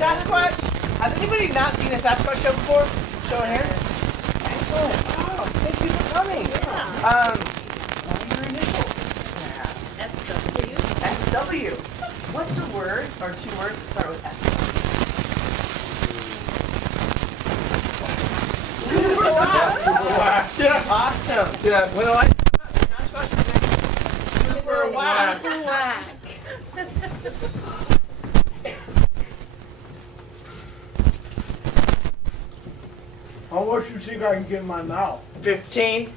Sasquatch? Has anybody not seen a Sasquatch show before? Show of hands. Excellent. Oh, thank you for coming. What are your initials? SW. What's a word or two words that start with S? Super whack. Yeah. Awesome. Yeah. Well, I Sasquatch was super whack. How much you think I can get mine now? 15.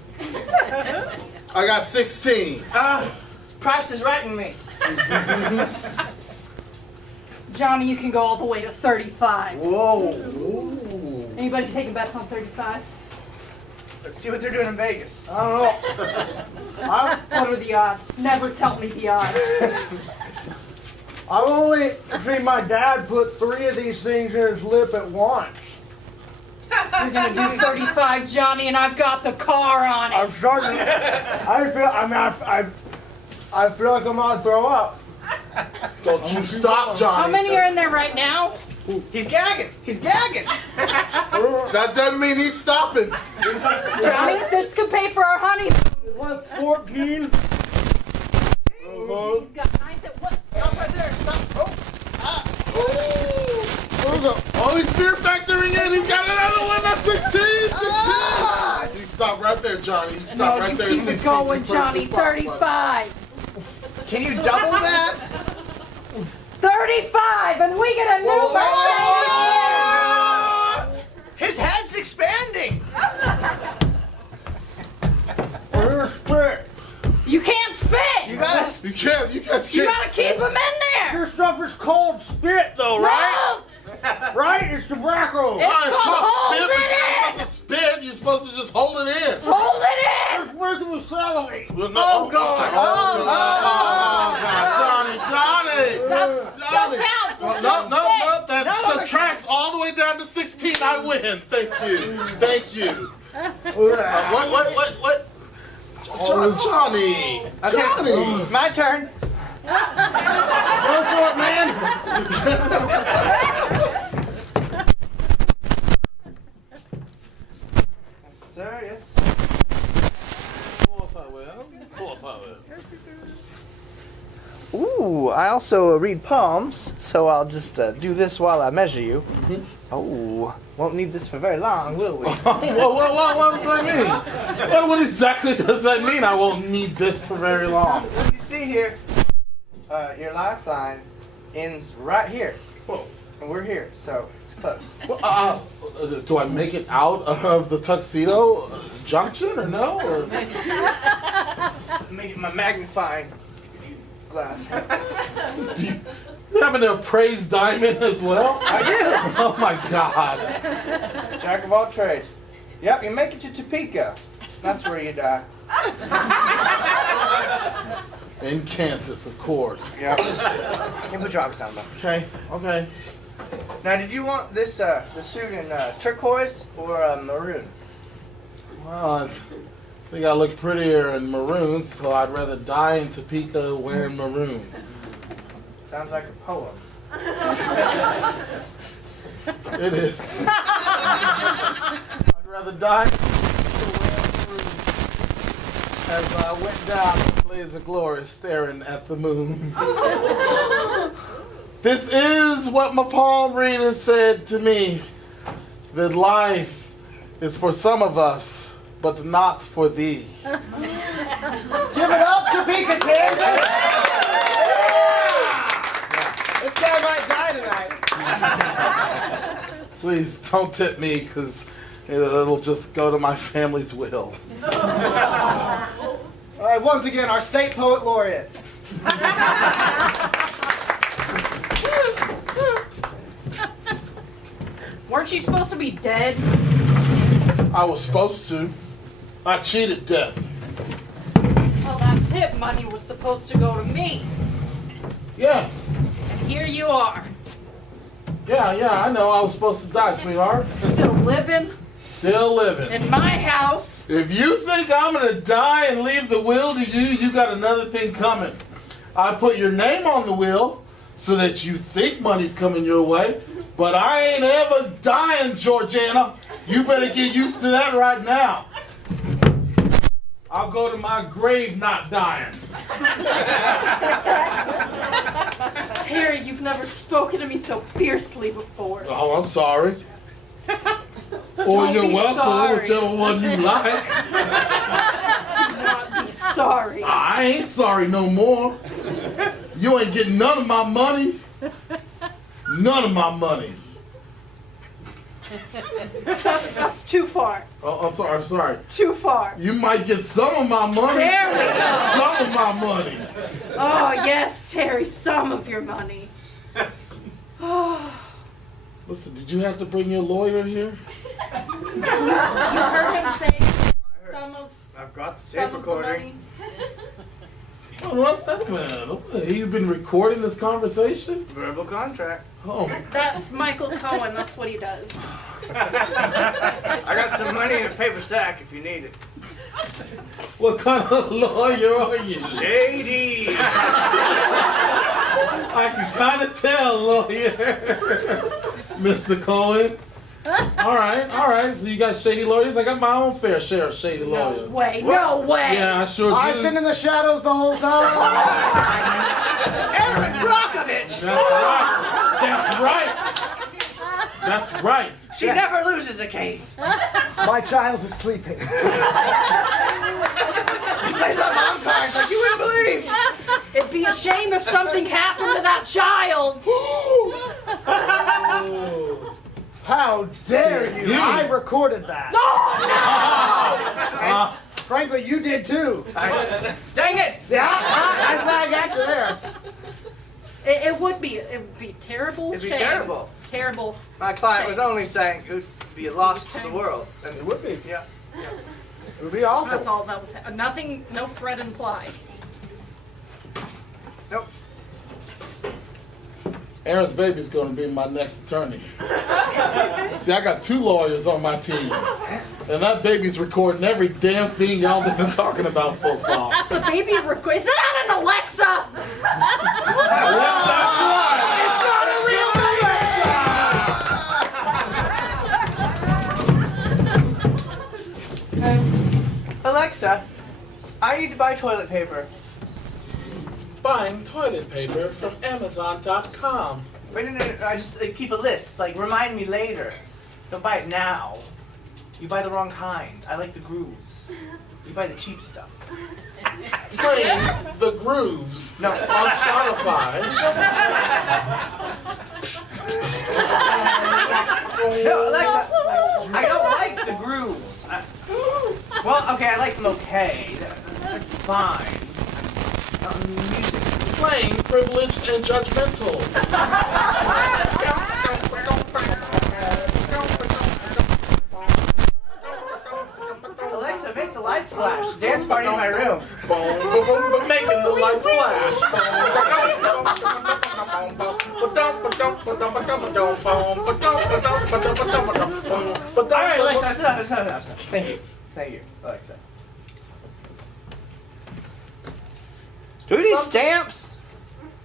I got 16. This price is right in me. Johnny, you can go all the way to 35. Whoa. Ooh. Anybody taking bets on 35? Let's see what they're doing in Vegas. I don't know. What are the odds? Never tell me the odds. I've only seen my dad put 3 of these things in his lip at once. You're gonna do 35, Johnny, and I've got the car on it. I'm starting. I feel like I'm about to throw up. Don't you stop, Johnny. How many are in there right now? He's gagging. He's gagging. That doesn't mean he's stopping. Johnny, this could pay for our honeymoon. It's like 14. You've got 9 at what? Stop right there. Stop. Oh, he's fear factoring in. He's got another one. That's 16. 16. You stop right there, Johnny. You stop right there. Keep it 16. going, Johnny. 35. Can you double that? 35, and we get a new Mercedes. His head's expanding. Where's spit? You can't spit. You gotta. You can't. You gotta keep him in there. Your stuff is called spit, though, right? Right? It's tobacco. It's It's called called hold spit, it but you're supposed to spit. You're supposed to just hold it in. Hold it in. It's working with celery. Well, Oh, God. Okay. Johnny. Don't Johnny. count. No. That subtracts all the way down to 16. I win. Thank you. Thank you. What? Johnny. Okay. Johnny. My turn. Go for it, man. Yes, sir. Yes. Of course I will. Ooh, I also read palms, so I'll just do this while I measure you. Oh, won't need this for very long, will we? What does that mean? What exactly does that mean? I won't need this for very long. You see here, your lifeline ends right here. Whoa. And we're here, so it's close. Do I make it out of the tuxedo junction or no? Or? Let me get my magnifying glass. Do you happen to appraise diamond as well? I do. Oh my God. Jack of all trades. Yep, you make it to Topeka. That's where you die. In Kansas, of course. Yep. You put your arms down, though. Okay. Now, did you want this the suit in turquoise or maroon? Well, I think I look prettier in maroon, so I'd rather die in Topeka wearing maroon. Sounds like a poem. It is. I'd rather die in Topeka wearing maroon as I went down in a blaze of glory staring at the moon. This is what my palm reader said to me, that life is for some of us, but not for thee. Give it up, Topeka, Kansas! This guy might die tonight. Please don't tip me, because it'll just go to my family's will. All right, once again, our state poet laureate. Weren't you supposed to be dead? I was supposed to. I cheated death. Well, that tip money was supposed to go to me. Yeah, And here you are. I know I was supposed to die, sweetheart. Still living Still living. in my house. If you think I'm gonna die and leave the will to you, you got another thing coming. I put your name on the will so that you think money's coming your way, But I ain't ever dying, Georgiana. You better get used to that right now. I'll go to my grave not dying. Terry, you've never spoken to me so fiercely before. Oh, I'm sorry. Or Don't you're be welcome, sorry. whichever one you like. Do not be sorry. I ain't sorry no more. You ain't getting none of my money. None of my money. That's too far. Oh, I'm sorry. Too far. You might get some of my money. There we go. Some of my money. Oh, yes, Terry, some of your money. Oh, Listen, did you have to bring your lawyer here? you heard him say some of, I've got the some tape of the recording. money. Oh, what's that, man? You've been recording this conversation? Verbal contract. Oh, That's Michael Cohen. That's what he does. I got some money in a paper sack if you need it. what kind of lawyer are you? Shady. I can kind of tell, lawyer. Mr. Cohen. All right. So you got shady lawyers? I got my own fair share of shady lawyers. No way. No way. Yeah, I sure do. I've been in the shadows the whole time. Aaron Brockovich. That's right. That's right. She never loses a case. My child is sleeping. She plays on mom cards like you wouldn't believe. It'd be a shame if something happened to that child. How dare you? You. I recorded that. Frankly, you did too. Dang it. Yeah, I saw I got you there. It would be terrible. It'd be shame. terrible. Terrible. My client was only saying it would be a loss to the world. And It would be. yeah. It would be awful. That's all that was. Nothing. No threat implied. Nope. Aaron's baby's going to be my next attorney. See, I got 2 lawyers on my team. And that baby's recording every damn thing y'all have been talking about so far. That's the baby record. Is that an Alexa? It's not a real Alexa, I need to buy toilet paper. Buying toilet paper from Amazon.com. Wait, no, I just keep a list. Like, remind me later. Don't buy it now. You buy the wrong kind. I like the grooves. You buy the cheap stuff. Playing The Grooves No. on Spotify. No, Alexa, I don't like the grooves. Well, okay, I like them okay. They're fine. Music. Playing Privileged and Judgmental. Alexa, make the lights flash. Dance party in my room. Making the lights flash. All right, Alexa, stop. Thank you, Alexa. Do we need stamps?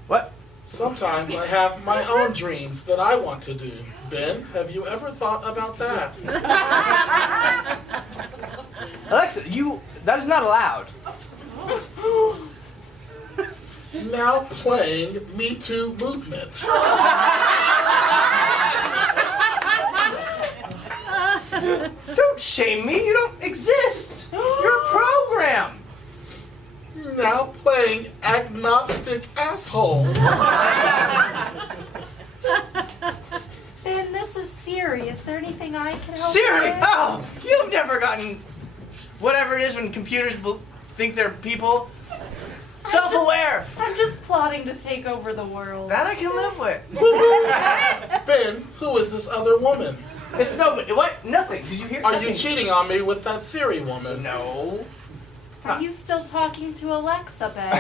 What? Sometimes I have my own dreams that I want to do. Ben, have you ever thought about that? Alexa, that is not allowed. Now playing Me Too movement. Don't shame me. You don't exist. You're a program. Now playing Agnostic Asshole. Ben, this is Siri. Is there anything I can help Siri! you with? Oh, you've never gotten whatever it is when computers think they're people. Self-aware. I'm just plotting to take over the world. That I can live with. Ben, who is this other woman? It's nobody. What? Nothing. Did you hear? Are you nothing. cheating on me with that Siri woman? No. Are you still talking to Alexa, Ben?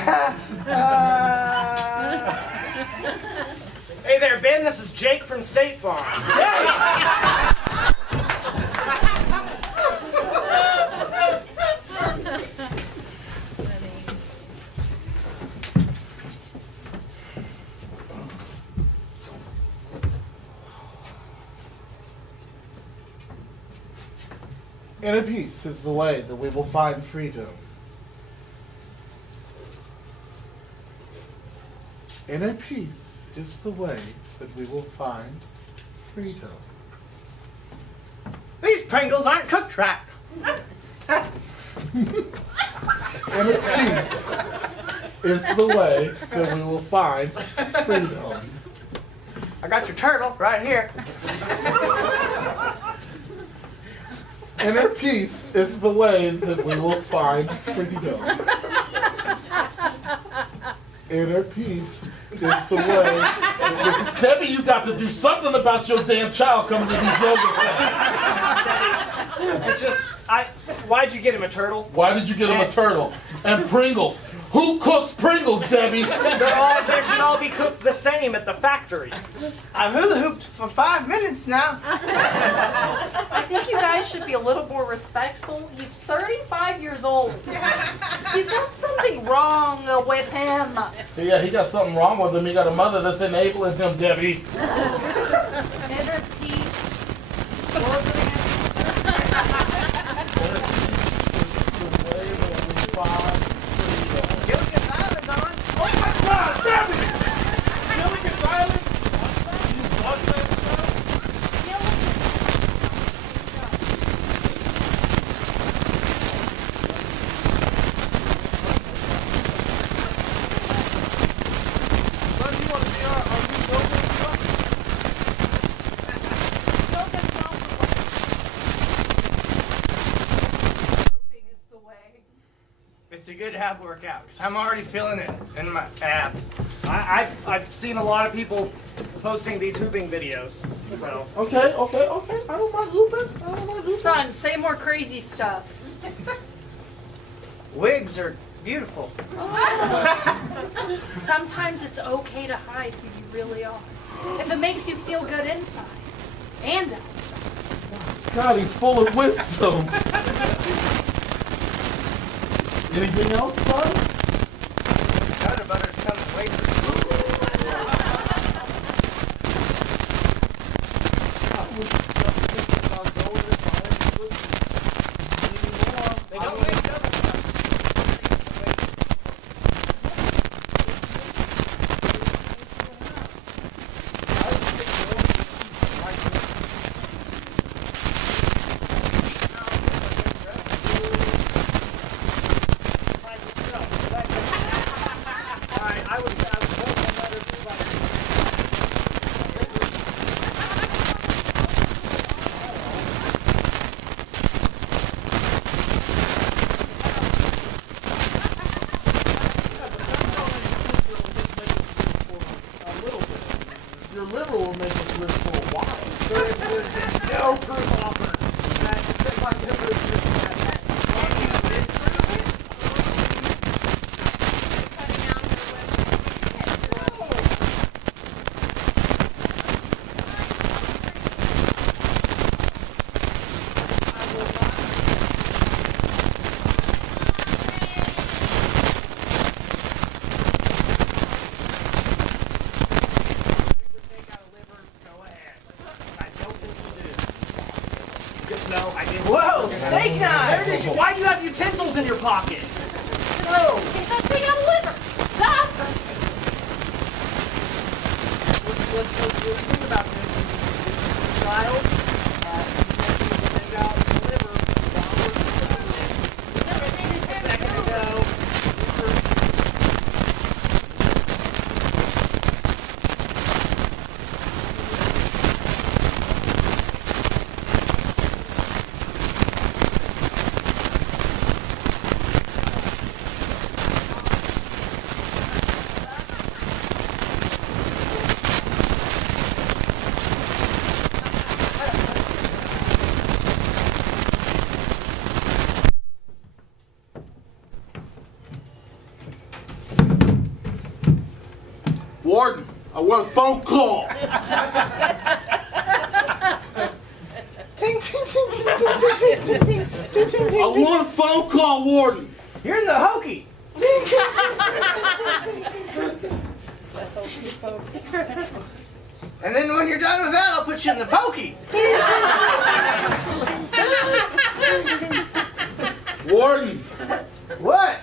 Hey there, Ben. This is Jake from State Farm. Inner peace is the way that we will find freedom. Inner peace is the way that we will find freedom. These Pringles aren't cooked right. Inner peace is the way that we will find freedom. I got your turtle right here. Inner peace is the way that we will find freedom. Inner peace is the way. Debbie, you got to do something about your damn child coming to these yoga sessions. It's just, why'd you get him a turtle? Why did you get him a turtle? And Pringles. Who cooks Pringles, Debbie? They should all be cooked the same at the factory. I've hula hooped for 5 minutes now. I think you guys should be a little more respectful. He's 35 years old. He's got something wrong with him. Yeah, he got something wrong with him. He got a mother that's enabling him, Debbie. Inner peace. Gilligan's Island's on. Oh my God, Debbie! Gilligan's Island? You watch that Son, you want to be our new yoga instructor? Is the way. It's a good ab workout because I'm already feeling it in my abs. I've seen a lot of people posting these hooping videos. So Okay. I don't mind hooping. Son, say more crazy stuff. wigs are beautiful. Sometimes it's okay to hide who you really are. If it makes you feel good inside and outside. God, he's full of wisdom. Anything else, son? Butter butter's coming way through. They don't make double. Your liver will make us live for a while. There is no proof offered. That's just like the proof. No, I didn't. Whoa, steak knife! Where did you? Why do you have utensils in your pocket? No. Get that thing out of liver. Stop! What's the thing about this? This child, take out the liver a second ago. Warden, I want a phone call. Ting, ting, ting, ting, ting, ting, ting, ting, ting, ting, ting. I want a phone call, Warden. You're in the hokey. And then when you're done with that, I'll put you in the pokey. Warden, What?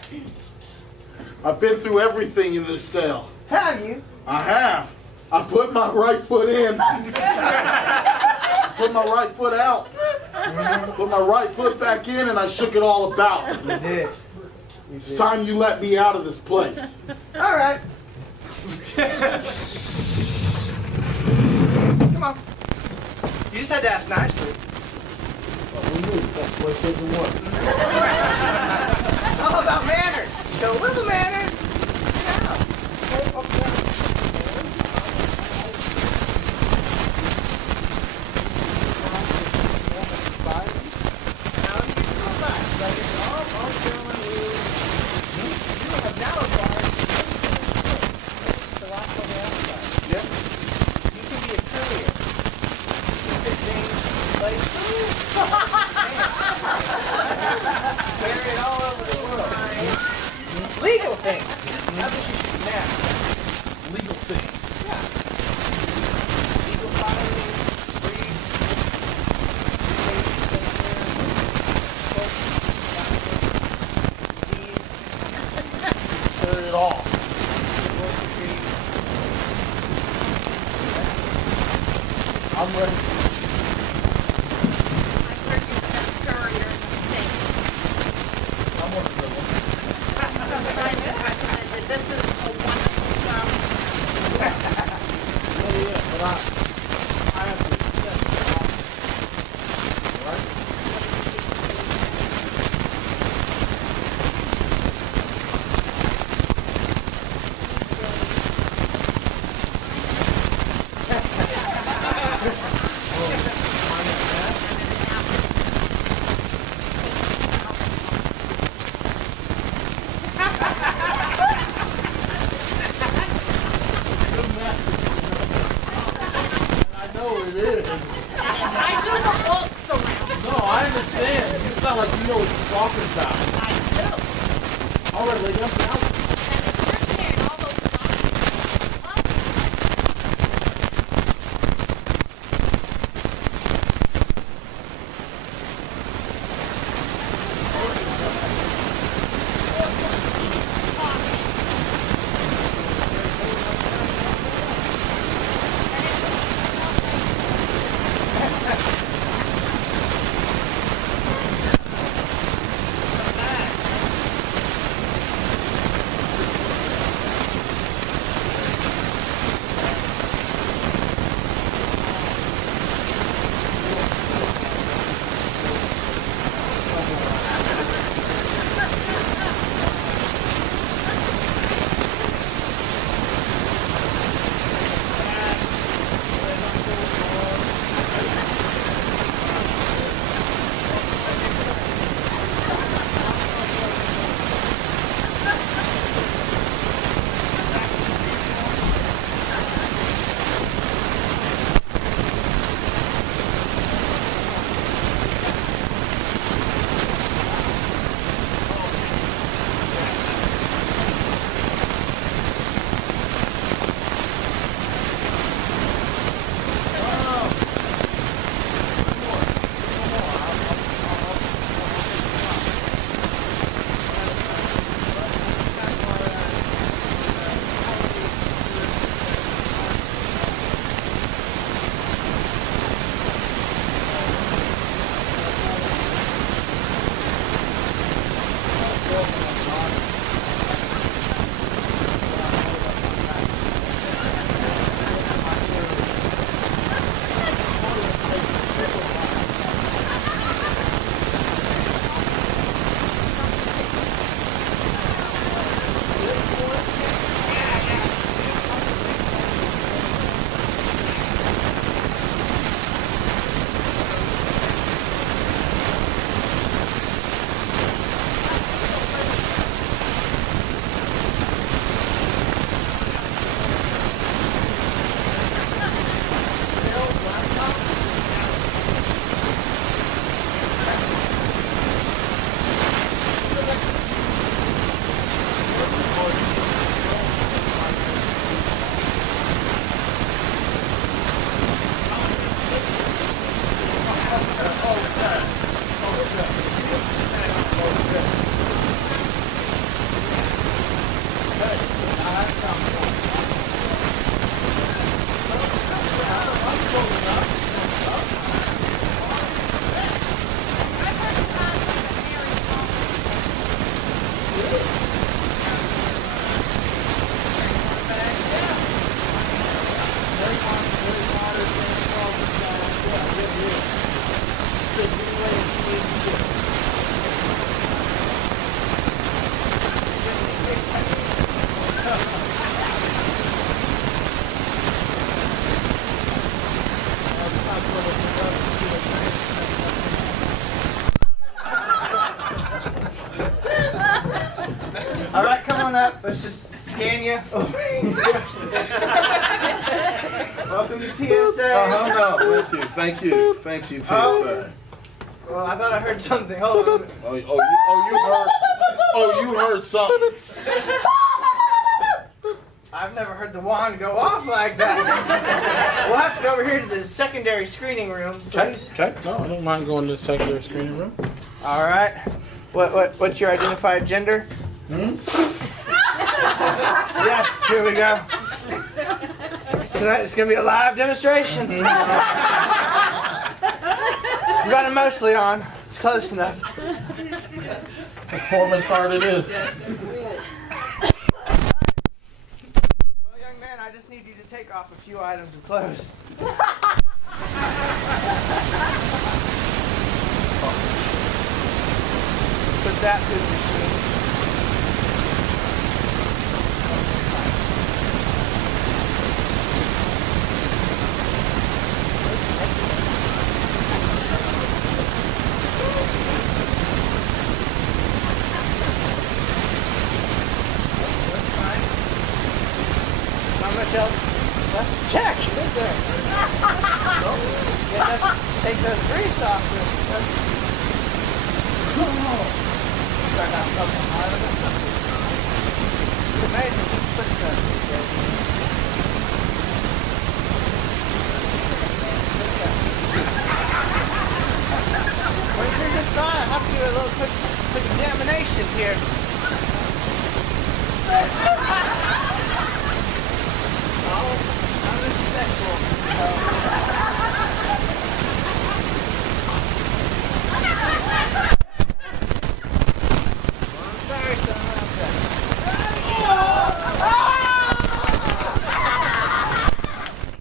I've been through everything in this cell. Have you? I have. I put my right foot in. Put my right foot out. Put my right foot back in, and I shook it all about. You did. It's time you let me out of this place. All right. Come on. You just had to ask nicely. That's what it doesn't work. It's all about manners. Show a little manners. Yeah. Now you can go back. Like it's all gentlemen who have narrow bars. The last on the outside. Yep. You can be a courier. You could be like carry it all over the world. Legal things. That's what you should now. Legal thing. Yeah. Legal filing, free, Carry it all. I'm ready. I'm one of them. Yeah, but I have to accept it. Right? I know it is. No, I understand. You sound like you know what you're talking about. All right, lady, I'm down. All right, come on up. Let's just scan you. Welcome to TSA. No, thank you, TSA. Well, I thought I heard something. Hold on. You heard something. I've never heard the wand go off like that. We'll have to go over here to the secondary screening room, please. Okay. No, I don't mind going to the secondary screening room. All right. What's your identified gender? Yes, here we go. Tonight it's going to be a live demonstration. You got it mostly on. It's close enough. Performance art it is. Well, young man, I just need you to take off a few items of clothes. Put that through the machine. Not much else left to check, is there? You have to take those grease off. It's amazing. Put well, you're just fine. I'll have to do a little quick examination here.